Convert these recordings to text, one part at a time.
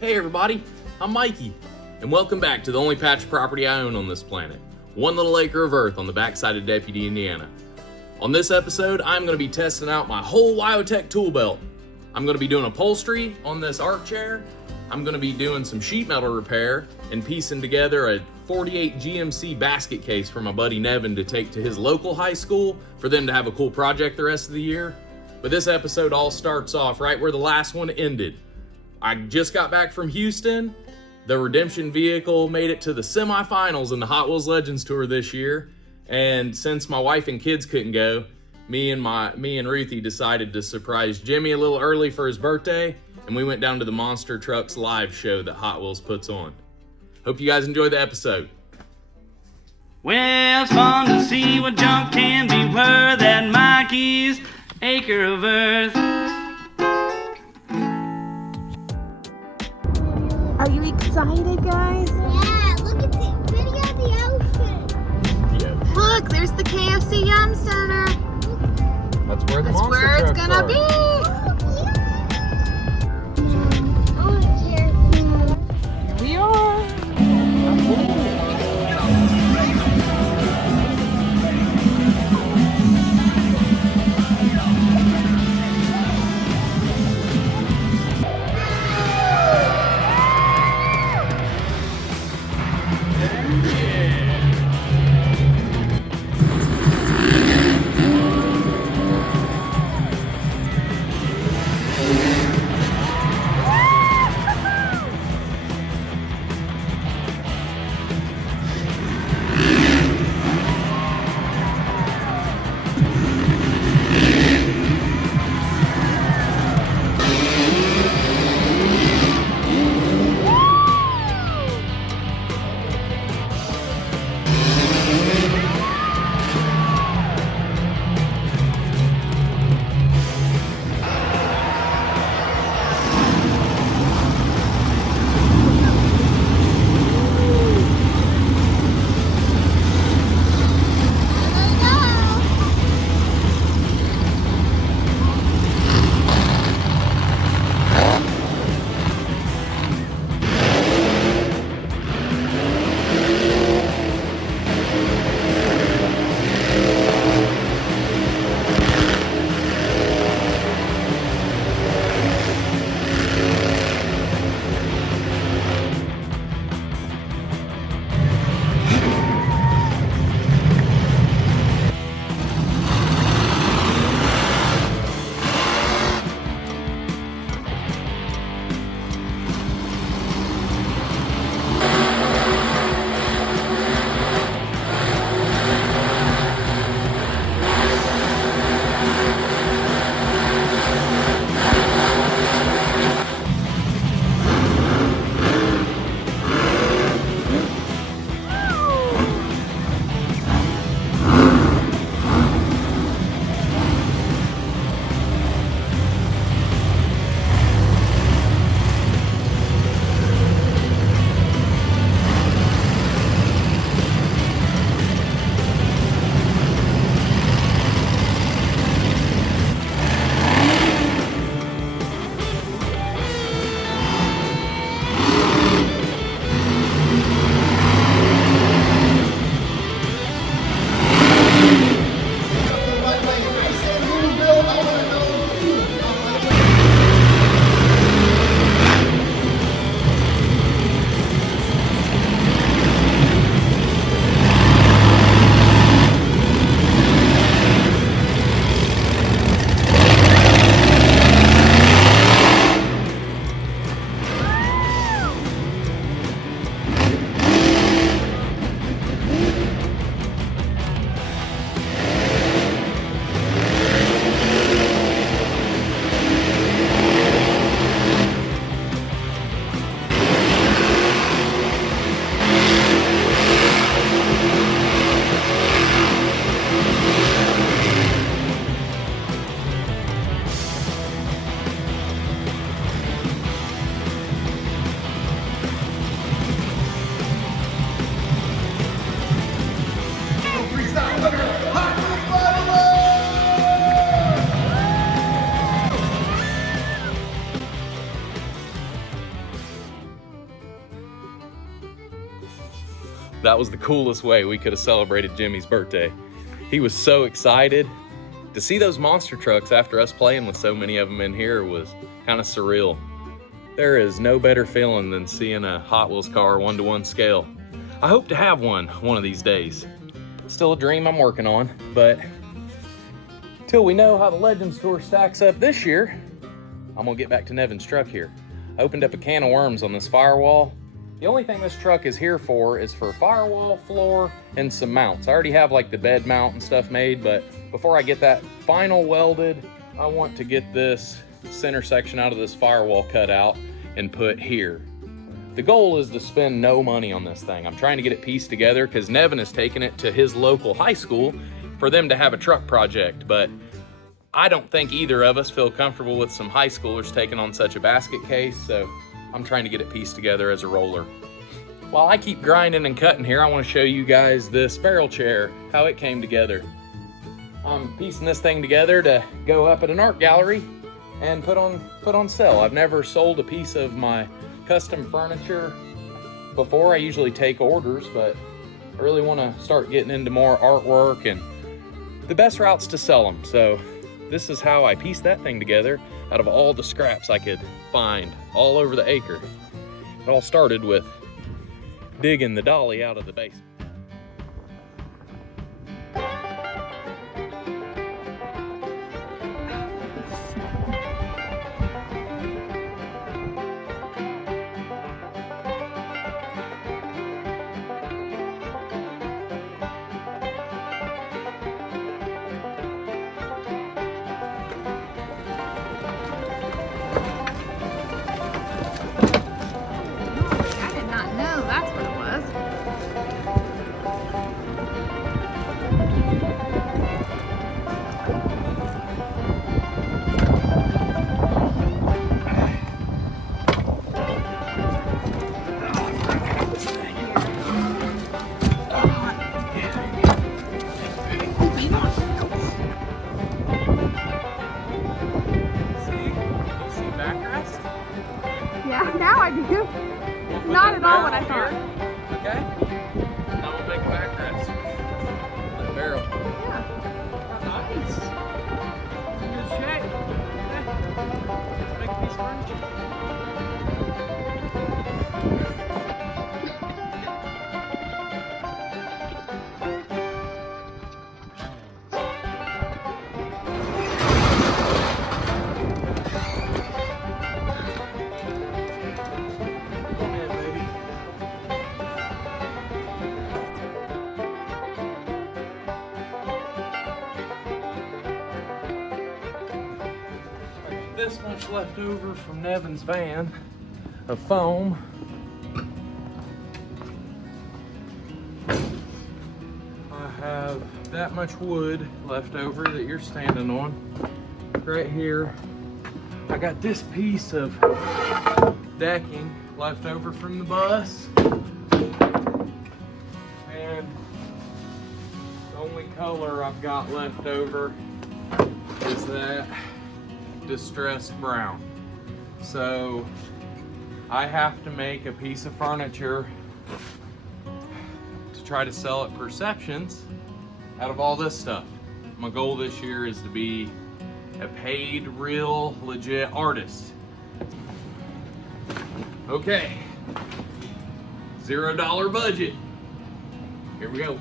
Hey everybody, I'm Mikey, and welcome back to the only patch of property I own on this planet, one little acre of earth on the backside of Deputy, Indiana. On this episode, I'm going to be testing out my whole Wyotech tool belt. I'm going to be doing upholstery on this art chair. I'm going to be doing some sheet metal repair and piecing together a 48 GMC basket case for my buddy Nevin to take to his local high school for them to have a cool project the rest of the year. But this episode all starts off right where the last one ended. I just got back from Houston. The Redemption vehicle made it to the semifinals in the Hot Wheels Legends Tour this year. And since my wife and kids couldn't go, me and Ruthie decided to surprise Jimmy a little early for his birthday, and we went down to the Monster Trucks live show that Hot Wheels puts on. Hope you guys enjoy the episode. Well, it's fun to see what junk can be worth at Mikey's Acre of Earth. Are you excited, guys? Yeah, look at the video of the ocean. Yeah, Look, there's the KFC Yum Center. that's where the That's Monster where it's Trucks gonna are. be. Here we are. That was the coolest way we could have celebrated Jimmy's birthday. He was so excited. To see those monster trucks after us playing with so many of them in here was kind of surreal. There is no better feeling than seeing a Hot Wheels car 1-to-1 scale. I hope to have one of these days. Still a dream I'm working on, but till we know how the Legends Tour stacks up this year, I'm gonna get back to Nevin's truck here. I opened up a can of worms on this Firewall. The only thing this truck is here for is for Firewall, floor, and some mounts. I already have like the bed mount and stuff made, but before I get that final welded, I want to get this center section out of this Firewall cut out and put here. The goal is to spend no money on this thing. I'm trying to get it pieced together because Nevin has taken it to his local high school for them to have a truck project, but I don't think either of us feel comfortable with some high schoolers taking on such a basket case, so I'm trying to get it pieced together as a roller. While I keep grinding and cutting here, I want to show you guys this barrel chair, how it came together. I'm piecing this thing together to go up at an art gallery and put on sale. I've never sold a piece of my custom furniture before. I usually take orders, but I really want to start getting into more artwork and the best routes to sell them. So this is how I pieced that thing together out of all the scraps I could find all over the acre. It all started with digging the dolly out of the basement. I did not know that's what it was. See backrest? Yeah, now I do. It's not at all what I thought. Okay. Now we'll make a backrest. That barrel. Yeah. Nice. Good shape. Okay. Make a piece of furniture. Come in, baby. This much left over from Nevin's van of foam. I have that much wood left over that you're standing on right here. I got this piece of decking left over from the bus, and the only color I've got left over is that distressed brown. So I have to make a piece of furniture to try to sell at Perceptions out of all this stuff. My goal this year is to be a paid, real, legit artist. Okay, $0 budget. Here we go.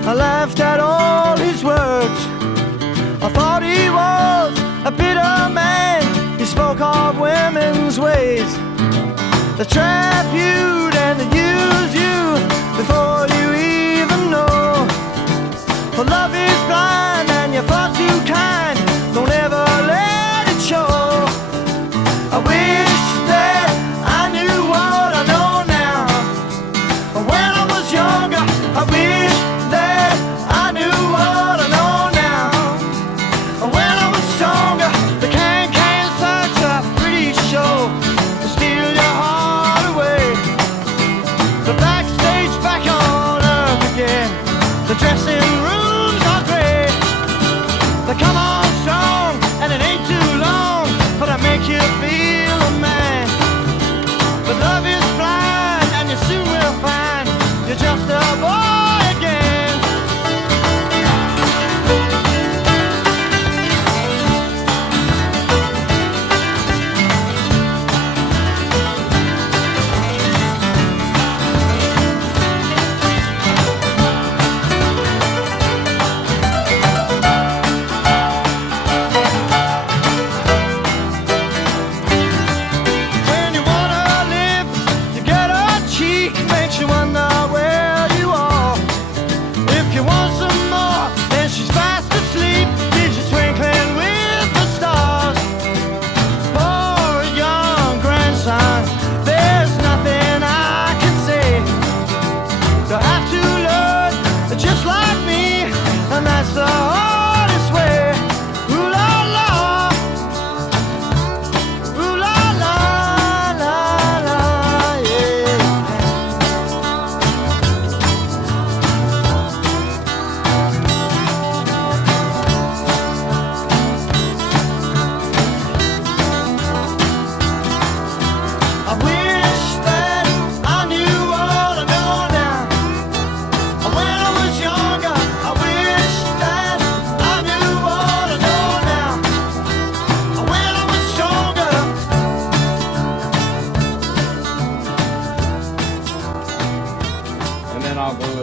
I laughed at all his words. I thought he was a bitter man. He spoke of women's ways. They trap you and they use you before you even know. For love is blind and you're far too kind. Don't ever let it show. I wish that I knew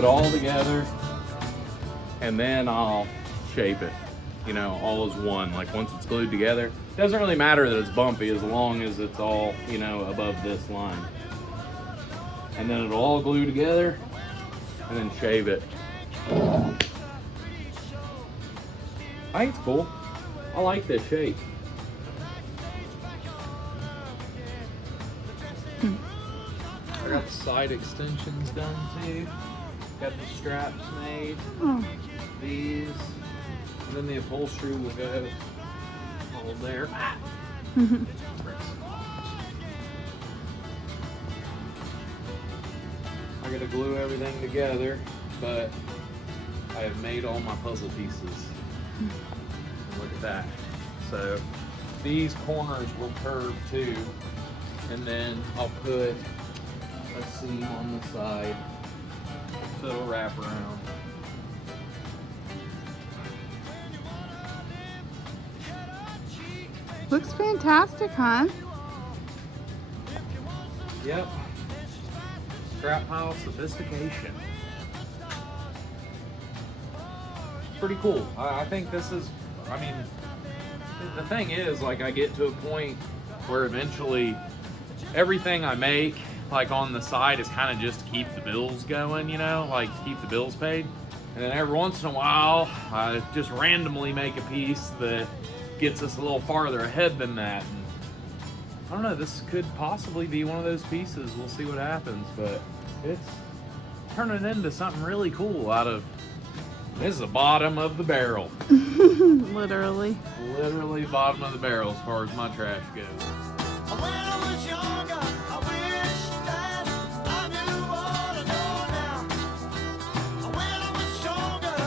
it all together, and then I'll shape it, you know, all as one. Like once it's glued together, it doesn't really matter that it's bumpy as long as it's all, you know, above this line. And then it'll all glue together and then shave it. I think it's cool. I like this shape. I got the side extensions done too. Got the straps made. Oh. These. And then the upholstery will go all there. I gotta glue everything together, but I have made all my puzzle pieces. Look at that. So these corners will curve too, and then I'll put a seam on the side so it'll wrap around. Looks fantastic, hon. Yep. Scrap pile sophistication. Pretty cool. I think this is, I mean, the thing is, like, I get to a point where eventually everything I make, like on the side, is kind of just to keep the bills going, you know, like keep the bills paid. And then every once in a while, I just randomly make a piece that gets us a little farther ahead than that. And I don't know, this could possibly be one of those pieces. We'll see what happens, but it's turning into something really cool out of, this is the bottom of the barrel. Literally. Literally bottom of the barrel as far as my trash goes. When I was younger, I wish that I knew what I know now. When I was stronger.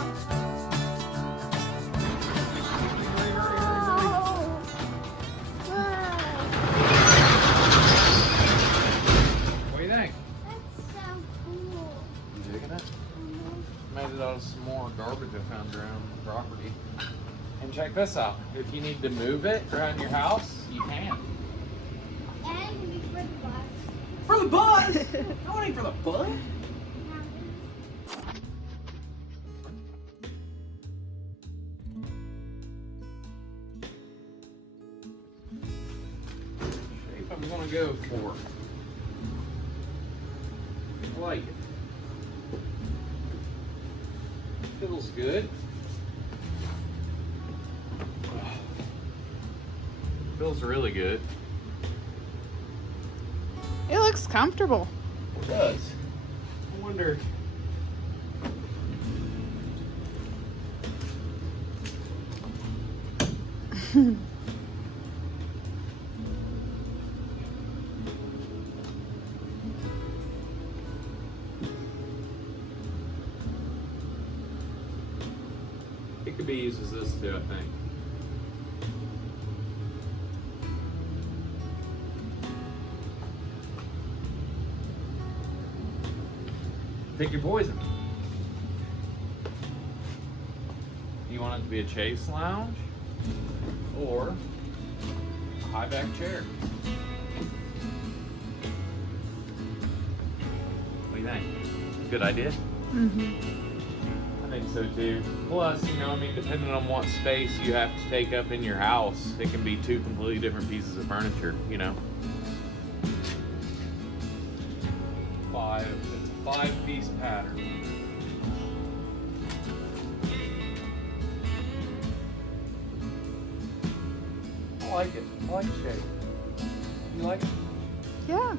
What do you think? That's so cool. You digging it? Made it out of some more garbage I found around the property. And check this out. If you need to move it around your house, you can. And it can be for the bus. For the bus? No, it ain't for the bus. Shape I'm gonna go for. I like it. Feels good. Feels really good. It looks comfortable. It does. I wonder. It could be used as this too, I think. Pick your poison. You want it to be a chase lounge or a high back chair? What do you think? Good idea? I think so too. Plus, you know, I mean, depending on what space you have to take up in your house, it can be two completely different pieces of furniture, you know? It's a 5-piece pattern. I like it. I like the shape. You like it? Yeah.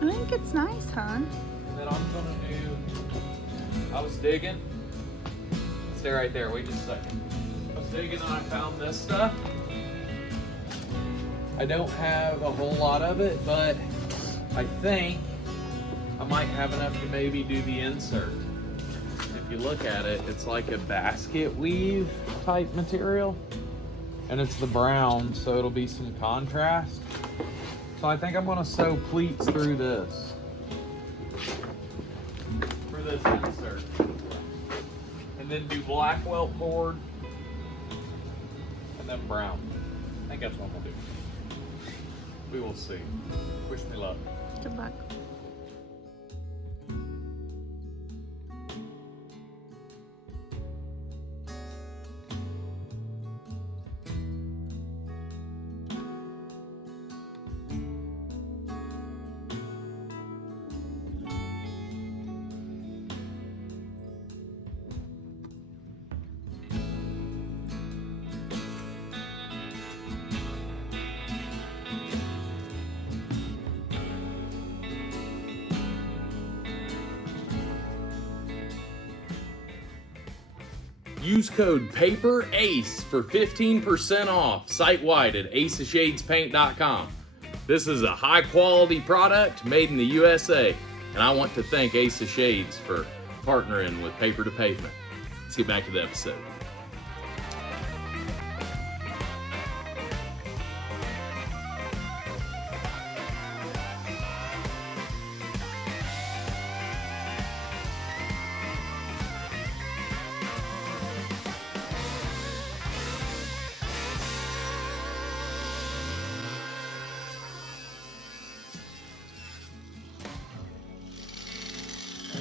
I think it's nice, hon. And then I'm gonna do, I was digging. Stay right there, wait just a second. I was digging and I found this stuff. I don't have a whole lot of it, but I think I might have enough to maybe do the insert. If you look at it, it's like a basket weave type material. And it's the brown, so it'll be some contrast. So I think I'm gonna sew pleats through this. For this insert. And then do black welt board. And then brown. I think that's what we'll do. We will see. Wish me luck. Good luck. Use code PAPERACE for 15% off site-wide at aceofshadespaint.com. This is a high-quality product made in the USA, and I want to thank Ace of Shades for partnering with Paper to Pavement. Let's get back to the episode.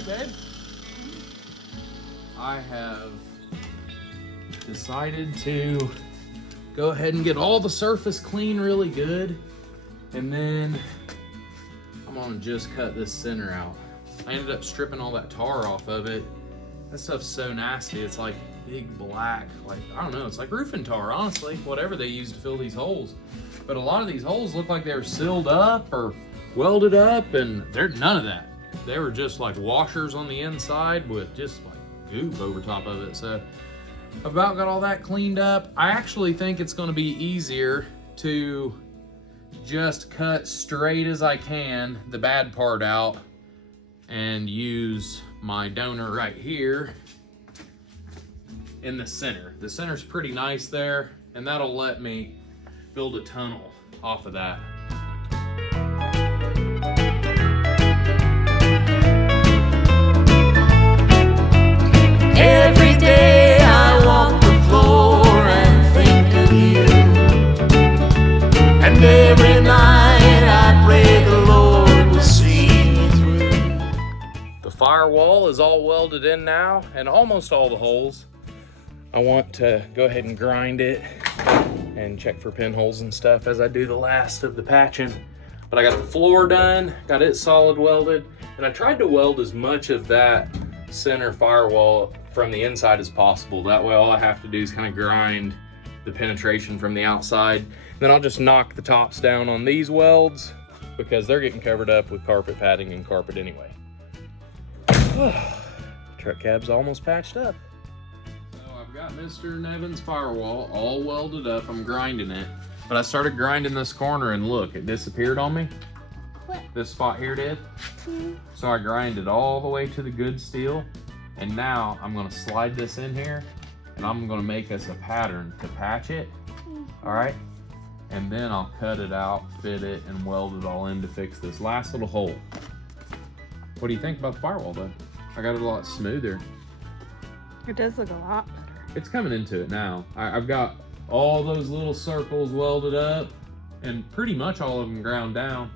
Babe, I have decided to go ahead and get all the surface clean really good, and then I'm gonna just cut this center out. I ended up stripping all that tar off of it. That stuff's so nasty. It's like big black, like, I don't know, it's like roofing tar, honestly, whatever they use to fill these holes. But a lot of these holes look like they were sealed up or welded up, and they're none of that. They were just like washers on the inside with just like goop over top of it. So I've about got all that cleaned up. I actually think it's going to be easier to just cut straight as I can the bad part out and use my donor right here in the center. The center's pretty nice there, and that'll let me build a tunnel off of that. Every day I walk the floor and think of you, and every night I pray the Lord will see me through. The firewall is all welded in now, and almost all the holes. I want to go ahead and grind it and check for pinholes and stuff as I do the last of the patching. But I got the floor done, got it solid welded, and I tried to weld as much of that center firewall from the inside as possible. That way all I have to do is kind of grind the penetration from the outside. Then I'll just knock the tops down on these welds because they're getting covered up with carpet padding and carpet anyway. Truck cab's almost patched up. So I've got Mr. Nevin's firewall all welded up. I'm grinding it, but I started grinding this corner and look, it disappeared on me. What? This spot here did. So I grinded all the way to the good steel, and now I'm gonna slide this in here and I'm gonna make us a pattern to patch it. All right, and then I'll cut it out, fit it, and weld it all in to fix this last little hole. What do you think about the firewall though? I got it a lot smoother. It does look a lot better. It's coming into it now. I've got all those little circles welded up and pretty much all of them ground down.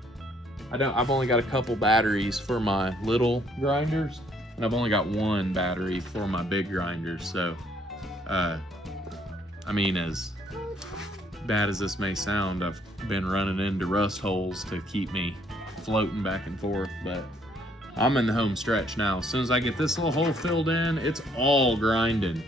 I've only got a couple batteries for my little grinders, and I've only got one battery for my big grinders. So, I mean, as bad as this may sound, I've been running into rust holes to keep me floating back and forth, but I'm in the home stretch now. As soon as I get this little hole filled in, it's all grinding,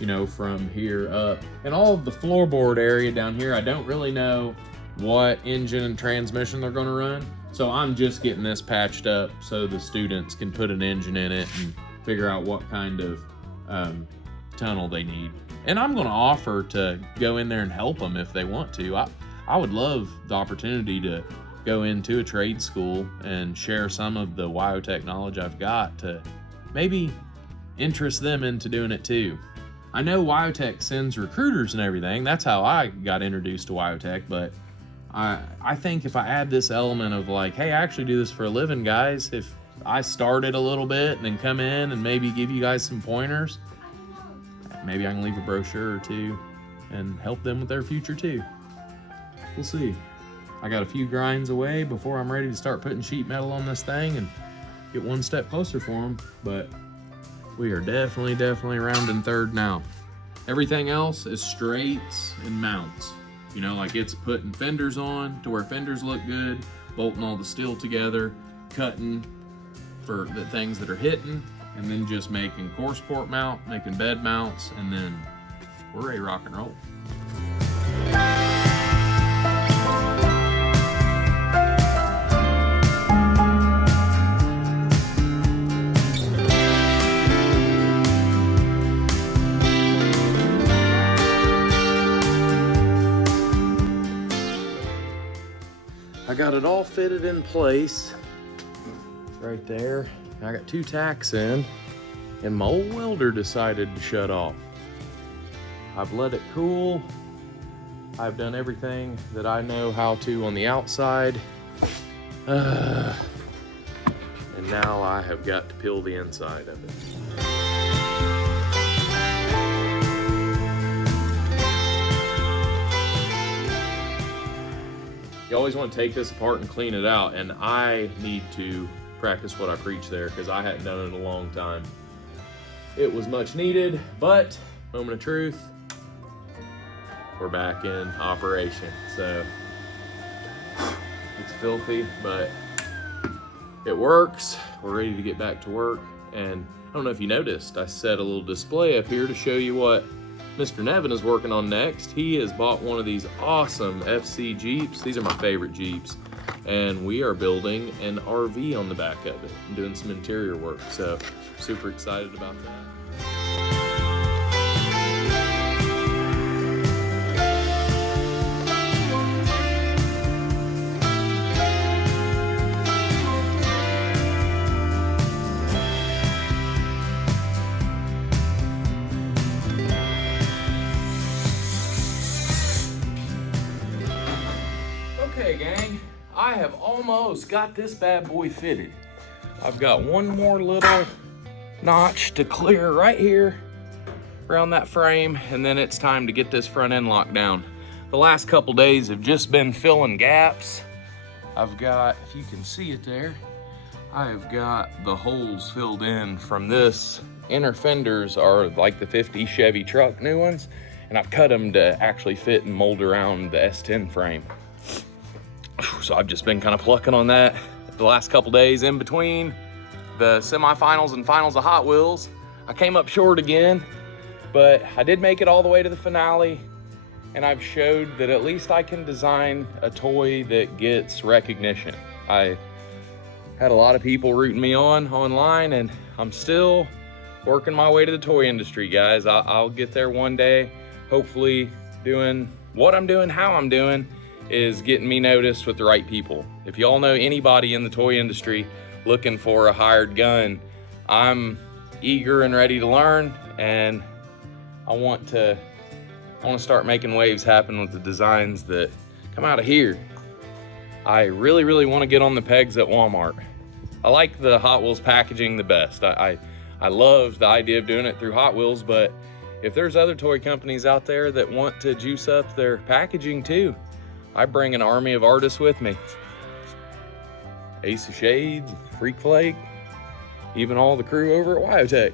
you know, from here up. And all of the floorboard area down here, I don't really know what engine and transmission they're gonna run. So I'm just getting this patched up so the students can put an engine in it and figure out what kind of tunnel they need. And I'm gonna offer to go in there and help them if they want to. I would love the opportunity to go into a trade school and share some of the WyoTech knowledge I've got to maybe interest them into doing it too. I know WyoTech sends recruiters and everything. That's how I got introduced to WyoTech, but I think if I add this element of like, hey, I actually do this for a living, guys. If I started a little bit and then come in and maybe give you guys some pointers, maybe I can leave a brochure or two and help them with their future too. We'll see. I got a few grinds away before I'm ready to start putting sheet metal on this thing and get one step closer for them, but we are definitely rounding third now. Everything else is straights and mounts. You know, like it's putting fenders on to where fenders look good, bolting all the steel together, cutting for the things that are hitting, and then just making core support mount, making bed mounts, and then we're ready to rock and roll. I got it all fitted in place right there. I got 2 tacks in, and my old welder decided to shut off. I've let it cool. I've done everything that I know how to on the outside. And now I have got to peel the inside of it. You always want to take this apart and clean it out, and I need to practice what I preach there because I hadn't done it in a long time. It was much needed, but moment of truth, we're back in operation. So it's filthy, but it works. We're ready to get back to work. And I don't know if you noticed, I set a little display up here to show you what Mr. Nevin is working on next. He has bought one of these awesome FC Jeeps. These are my favorite Jeeps. And we are building an RV on the back of it and doing some interior work. So super excited about that. Okay, gang, I have almost got this bad boy fitted. I've got one more little notch to clear right here around that frame, and then it's time to get this front end locked down. The last couple days have just been filling gaps. I've got, if you can see it there, I have got the holes filled in from this. Inner fenders are like the 50 Chevy truck new ones, and I've cut them to actually fit and mold around the S10 frame. So I've just been kind of plucking on that the last couple days in between the semifinals and finals of Hot Wheels. I came up short again, but I did make it all the way to the finale, and I've showed that at least I can design a toy that gets recognition. I had a lot of people rooting me on online, and I'm still working my way to the toy industry, guys. I'll get there one day, hopefully doing what I'm doing, how I'm doing, is getting me noticed with the right people. If y'all know anybody in the toy industry looking for a hired gun, I'm eager and ready to learn, and I want to start making waves happen with the designs that come out of here. I really want to get on the pegs at Walmart. I like the Hot Wheels packaging the best. I love the idea of doing it through Hot Wheels, but if there's other toy companies out there that want to juice up their packaging too, I bring an army of artists with me. Ace of Shades, Freak FLAKE, even all the crew over at Wyotech.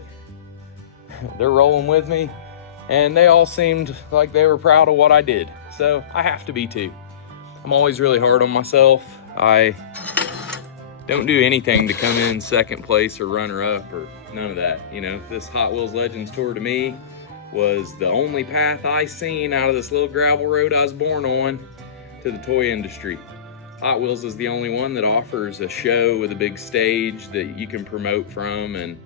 They're rolling with me, and they all seemed like they were proud of what I did. So I have to be too. I'm always really hard on myself. I don't do anything to come in second place or runner up or none of that. You know, this Hot Wheels Legends tour to me was the only path I seen out of this little gravel road I was born on to the toy industry. Hot Wheels is the only one that offers a show with a big stage that you can promote from, and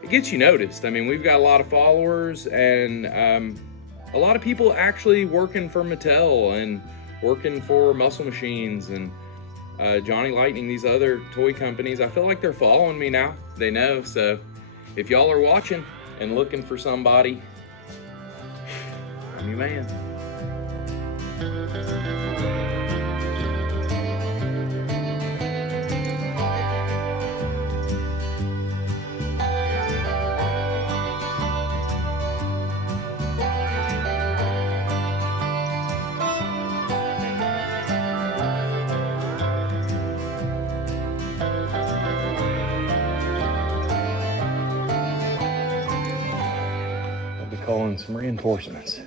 it gets you noticed. I mean, we've got a lot of followers, and a lot of people actually working for Mattel and working for Muscle Machines and Johnny Lightning, these other toy companies. I feel like they're following me now. They know. So if y'all are watching and looking for somebody, I'm your man. I'll be calling some reinforcements.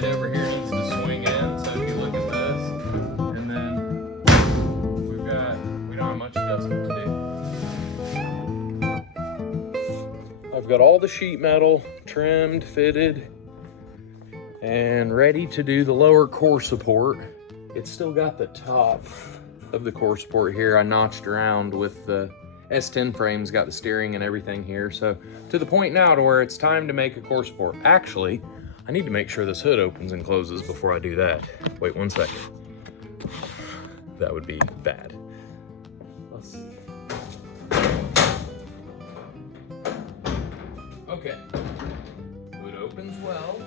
Over here needs to swing in, so if you look at this, got all the sheet metal trimmed, fitted, and ready to do the lower core support. It's still got the top of the core support here. I notched around with the S10 frames, got the steering and everything here. So to the point now to where it's time to make a core support. Actually, I need to make sure this hood opens and closes before I do that. Wait 1 second. That would be bad. Let's see. Okay, hood opens well.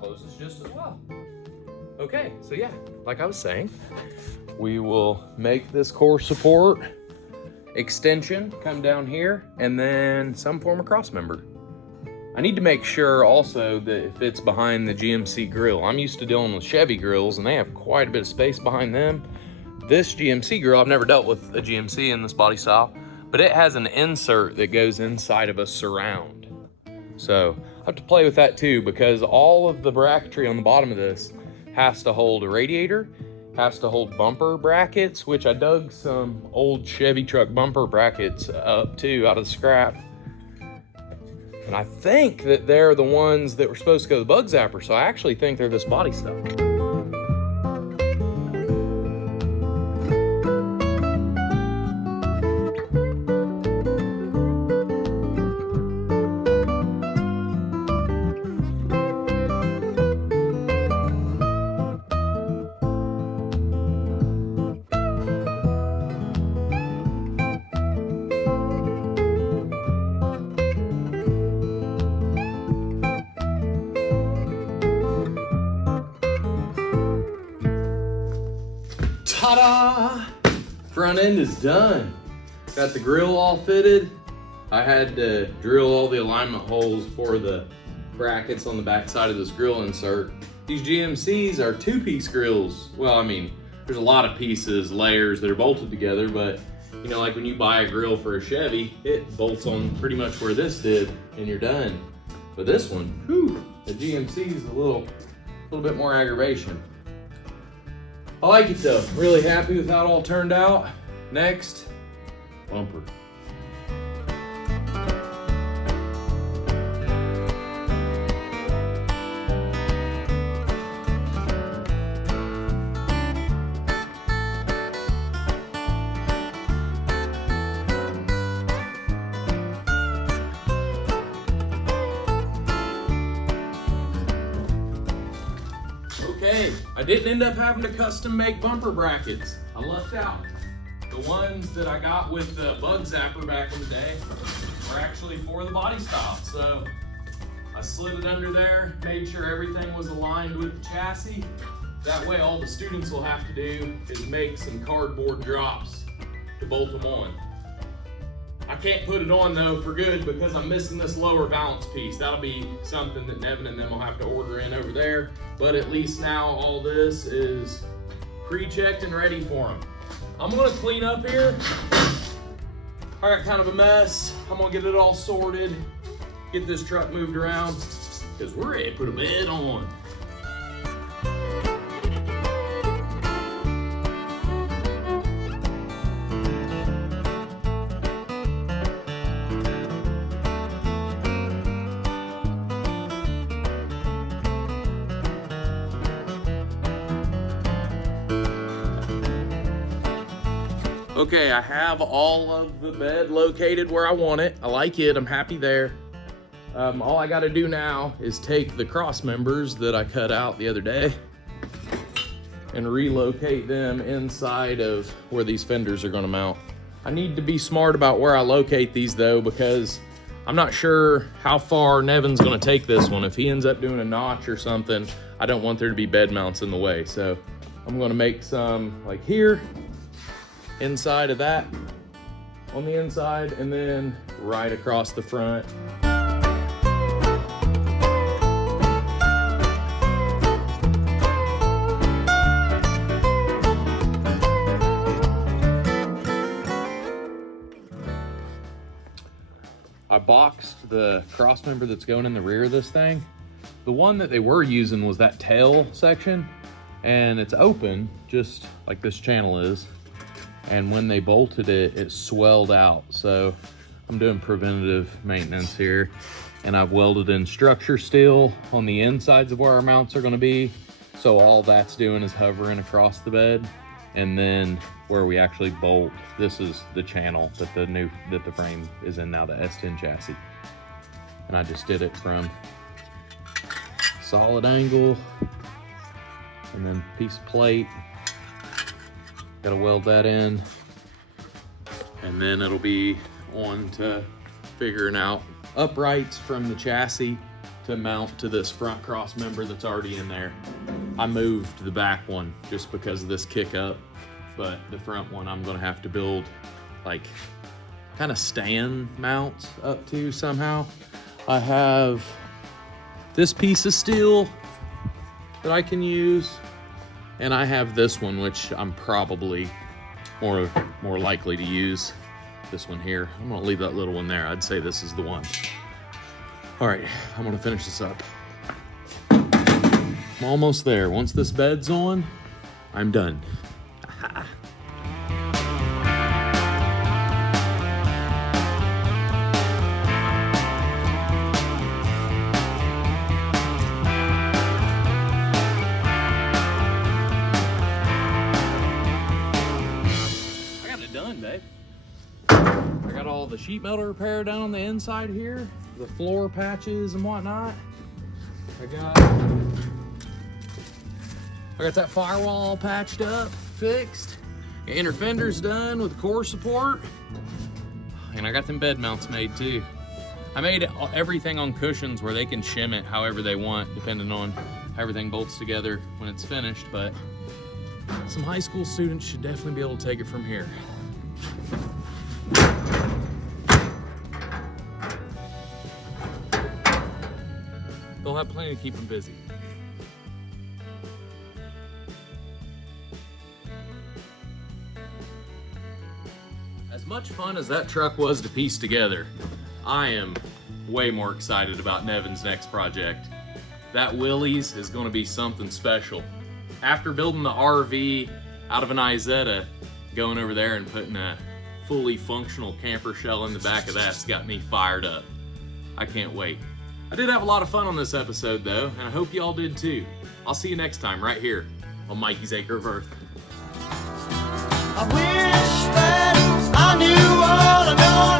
Closes just as well. Okay, so yeah, like I was saying, we will make this core support extension come down here and then some form of cross member. I need to make sure also that it fits behind the GMC grill. I'm used to dealing with Chevy grills and they have quite a bit of space behind them. This GMC grill, I've never dealt with a GMC in this body style, but it has an insert that goes inside of a surround. So I have to play with that too, because all of the bracketry on the bottom of this has to hold a radiator, has to hold bumper brackets, which I dug some old Chevy truck bumper brackets up too out of the scrap. And I think that they're the ones that were supposed to go to the bug zapper, so I actually think they're this body style. Ta-da! Front end is done. Got the grill all fitted. I had to drill all the alignment holes for the brackets on the back side of this grill insert. These GMCs are 2-piece grills. Well, I mean, there's a lot of pieces, layers that are bolted together, but you know, like when you buy a grill for a Chevy, it bolts on pretty much where this did and you're done. But this one, whew, the GMC is a little bit more aggravation. I like it though. Really happy with how it all turned out. Next, bumper. Okay, I didn't end up having to custom make bumper brackets. I lucked out. The ones that I got with the bug zapper back in the day were actually for the body style. So I slid it under there, made sure everything was aligned with the chassis. That way all the students will have to do is make some cardboard drops to bolt them on. I can't put it on though for good because I'm missing this lower balance piece. That'll be something that Nevin and them will have to order in over there. But at least now all this is pre-checked and ready for them. I'm gonna clean up here. I got kind of a mess. I'm gonna get it all sorted, get this truck moved around, because we're ready to put a bed on. Okay, I have all of the bed located where I want it. I like it, I'm happy there. All I gotta do now is take the cross members that I cut out the other day and relocate them inside of where these fenders are gonna mount. I need to be smart about where I locate these though, because I'm not sure how far Nevin's gonna take this one. If he ends up doing a notch or something, I don't want there to be bed mounts in the way. So I'm gonna make some like here, inside of that, on the inside, and then right across the front. I boxed the cross member that's going in the rear of this thing. The one that they were using was that tail section, and it's open just like this channel is. and when they bolted it, it swelled out. So I'm doing preventative maintenance here, and I've welded in structure steel on the insides of where our mounts are gonna be. So all that's doing is hovering across the bed. And then where we actually bolt, this is the channel that the frame is in now, the S10 chassis. And I just did it from solid angle, and then piece of plate. Gotta weld that in, and then it'll be on to figuring out uprights from the chassis to mount to this front cross member that's already in there. I moved the back one just because of this kick up, but the front one I'm gonna have to build like kind of stand mounts up to somehow. I have this piece of steel that I can use, and I have this one, which I'm probably more likely to use. This one here. I'm gonna leave that little one there. I'd say this is the one. All right, I'm gonna finish this up. I'm almost there. Once this bed's on, I'm done. I got it done, babe. I got all the sheet metal repair done on the inside here, the floor patches and whatnot. I got that firewall patched up, fixed. The inner fender's done with the core support. And I got them bed mounts made too. I made everything on cushions where they can shim it however they want, depending on how everything bolts together when it's finished. But some high school students should definitely be able to take it from here. They'll have plenty to keep them busy. As much fun as that truck was to piece together, I am way more excited about Nevin's next project. That Willys is gonna be something special. After building the RV out of an Izetta, going over there and putting a fully functional camper shell in the back of that's got me fired up. I can't wait. I did have a lot of fun on this episode though, and I hope y'all did too. I'll see you next time right here on Mikey's Acre of Earth. I wish that I knew all I know